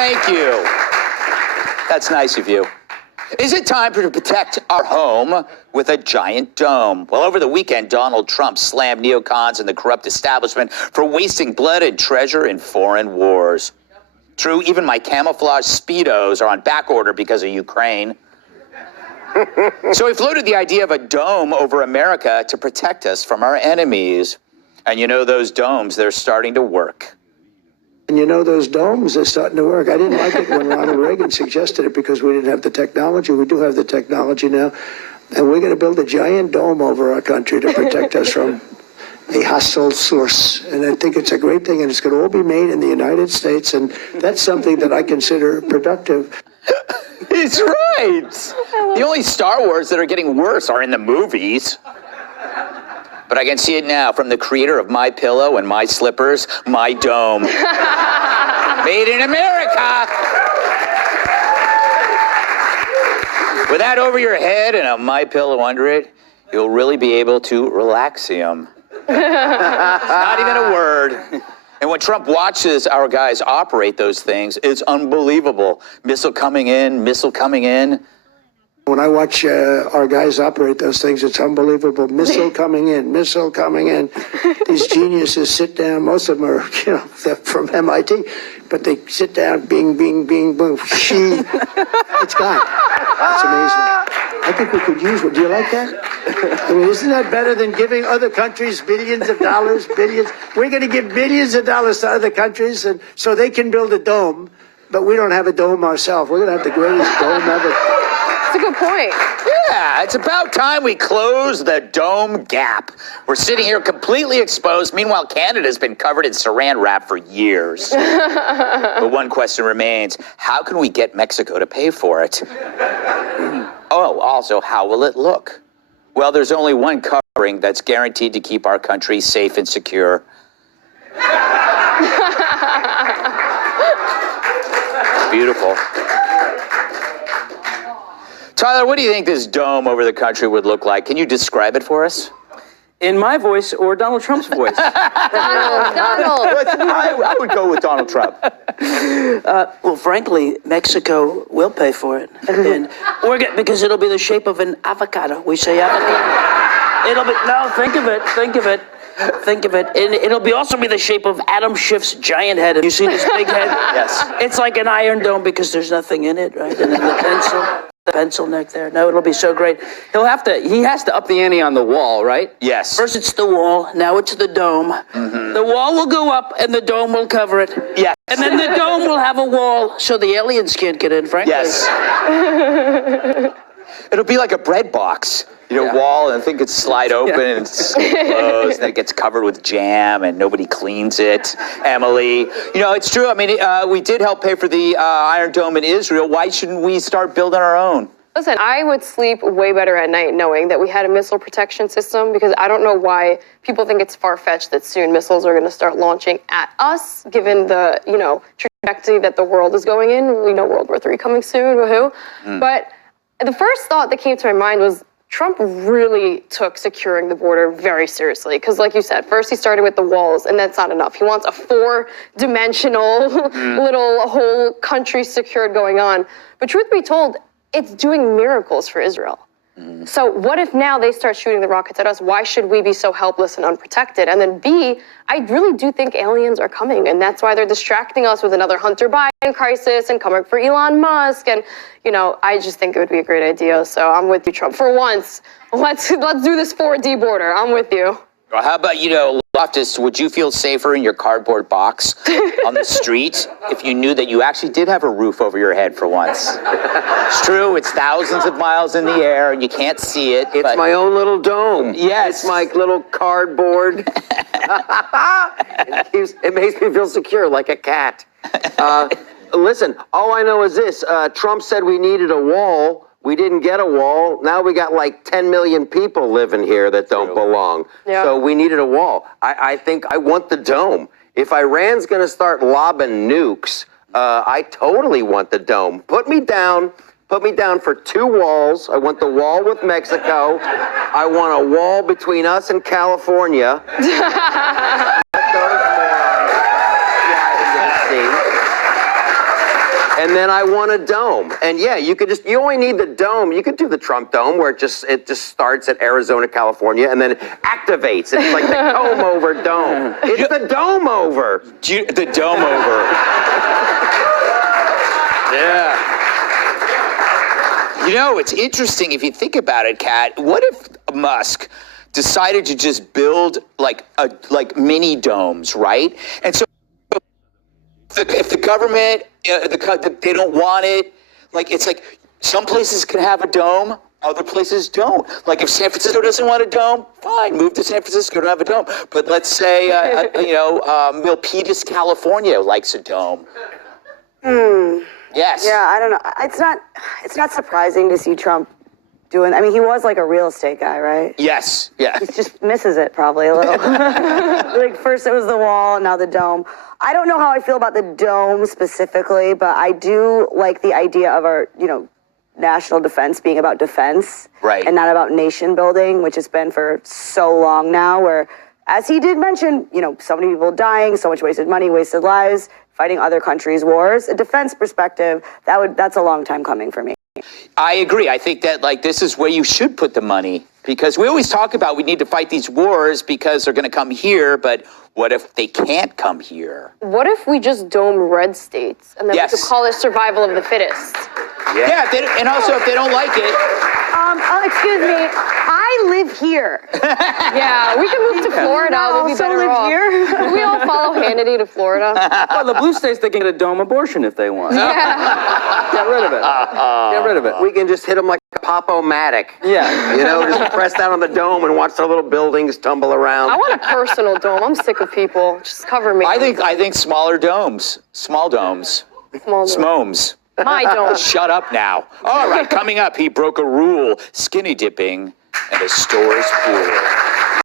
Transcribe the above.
Thank you. That's nice of you. Is it time to protect our home with a giant dome? Well, over the weekend, Donald Trump slammed neocons and the corrupt establishment for wasting blood and treasure in foreign wars. True, even my camouflage Speedos are on back order because of Ukraine. So he floated the idea of a dome over America to protect us from our enemies. And you know, those domes, they're starting to work. And you know, those domes are starting to work. I didn't like it when Ronald Reagan suggested it because we didn't have the technology. We do have the technology now. And we're going to build a giant dome over our country to protect us from a hostile source. And I think it's a great thing. And it's going to all be made in the United States. And that's something that I consider productive. He's right. The only Star Wars that are getting worse are in the movies. But I can see it now from the creator of My Pillow and My Slippers, My Dome. Made in America. With that over your head and a My Pillow under it, you'll really be able to relaxium. Not even a word. And when Trump watches our guys operate those things, it's unbelievable. Missile coming in, missile coming in. When I watch our guys operate those things, it's unbelievable. Missile coming in, missile coming in. These geniuses sit down. Most of them are, you know, they're from MIT, but they sit down, bing, bing, bing, boom, shee. It's gone. It's amazing. I think we could use it. Do you like that? I mean, isn't that better than giving other countries billions of dollars, billions? We're going to give billions of dollars to other countries and so they can build a dome, but we don't have a dome ourselves. We're going to have the greatest dome ever. That's a good point. Yeah, it's about time we close the dome gap. We're sitting here completely exposed. Meanwhile, Canada's been covered in saran wrap for years. But one question remains, how can we get Mexico to pay for it? Oh, also, how will it look? Well, there's only one covering that's guaranteed to keep our country safe and secure. Beautiful. Tyler, what do you think this dome over the country would look like? Can you describe it for us? In my voice or Donald Trump's voice? Donald. I would go with Donald Trump. Well, frankly, Mexico will pay for it. And because it'll be the shape of an avocado. We say avocado. It'll be, no, think of it. And it'll also be the shape of Adam Schiff's giant head. Have you seen his big head? Yes. It's like an iron dome because there's nothing in it, right? And then the pencil neck there. No, it'll be so great. He has to up the ante on the wall, right? Yes. First it's the wall, now it's the dome. Mm-hmm. The wall will go up and the dome will cover it. Yes. And then the dome will have a wall so the aliens can't get in, frankly. Yes. It'll be like a bread box. Wall, and I think it's slide open and it's closed, and it gets covered with jam, and nobody cleans it. Emily, it's true. I mean, we did help pay for the Iron Dome in Israel. Why shouldn't we start building our own? Listen, I would sleep way better at night knowing that we had a missile protection system because I don't know why people think it's far-fetched that soon missiles are going to start launching at us, given the, trajectory that the world is going in. We know World War III coming soon, woohoo. But the first thought that came to my mind was Trump really took securing the border very seriously because, like you said, first he started with the walls, and that's not enough. He wants a four-dimensional little whole country secured going on. But truth be told, it's doing miracles for Israel. So what if now they start shooting the rockets at us? Why should we be so helpless and unprotected? And then B, I really do think aliens are coming, and that's why they're distracting us with another Hunter Biden crisis and coming for Elon Musk. And, I just think it would be a great idea. So I'm with you, Trump. For once, let's do this 4D border. I'm with you. Well, how about, leftists, would you feel safer in your cardboard box on the street if you knew that you actually did have a roof over your head for once? It's true, it's thousands of miles in the air and you can't see it. It's my own little dome. Yes. It's my little cardboard. It makes me feel secure like a cat. Listen, all I know is this. Trump said we needed a wall. We didn't get a wall. Now we got like 10 million people living here that don't belong. Yeah. So we needed a wall. I think I want the dome. If Iran's going to start lobbing nukes, I totally want the dome. Put me down for two walls. I want the wall with Mexico. I want a wall between us and California. and then I want a dome. And yeah, you only need the dome. You could do the Trump dome where it just starts at Arizona, California, and then activates. It's like the comb over dome. It's the dome over. The dome over. Yeah. You know, it's interesting if you think about it, Kat. What if Musk decided to just build like mini domes, right? And so if the government, they don't want it, like it's like some places can have a dome, other places don't. Like if San Francisco doesn't want a dome, fine, move to San Francisco to have a dome. But let's say, Milpitas, California likes a dome. Yes. Yeah, I don't know. It's not surprising to see Trump doing. I mean, he was like a real estate guy, right? Yes. Yeah. He just misses it probably a little. Like first it was the wall, now the dome. I don't know how I feel about the dome specifically, but I do like the idea of our, national defense being about defense, right, and not about nation building, which has been for so long now. Where, as he did mention, so many people dying, so much wasted money, wasted lives, fighting other countries' wars. A defense perspective, that's a long time coming for me. I agree. I think that this is where you should put the money, because we always talk about we need to fight these wars because they're going to come here, but what if they can't come here? What if we just dome red states and then we could call it survival of the fittest? Yeah, and also if they don't like it. Excuse me, I live here. Yeah, we can move to Florida. We'd be better off. Here. Can we all follow Hannity to Florida? Well, the blue states, they can get a dome abortion if they want. Yeah. Get rid of it. Get rid of it. We can just hit them like a Pop-O-Matic. Yeah. Just press down on the dome and watch their little buildings tumble around. I want a personal dome. I'm sick of people. Just cover me. I think smaller domes. Small domes. Small dome. Smomes. My dome. Shut up now. All right, coming up, he broke a rule, skinny dipping in a store's pool.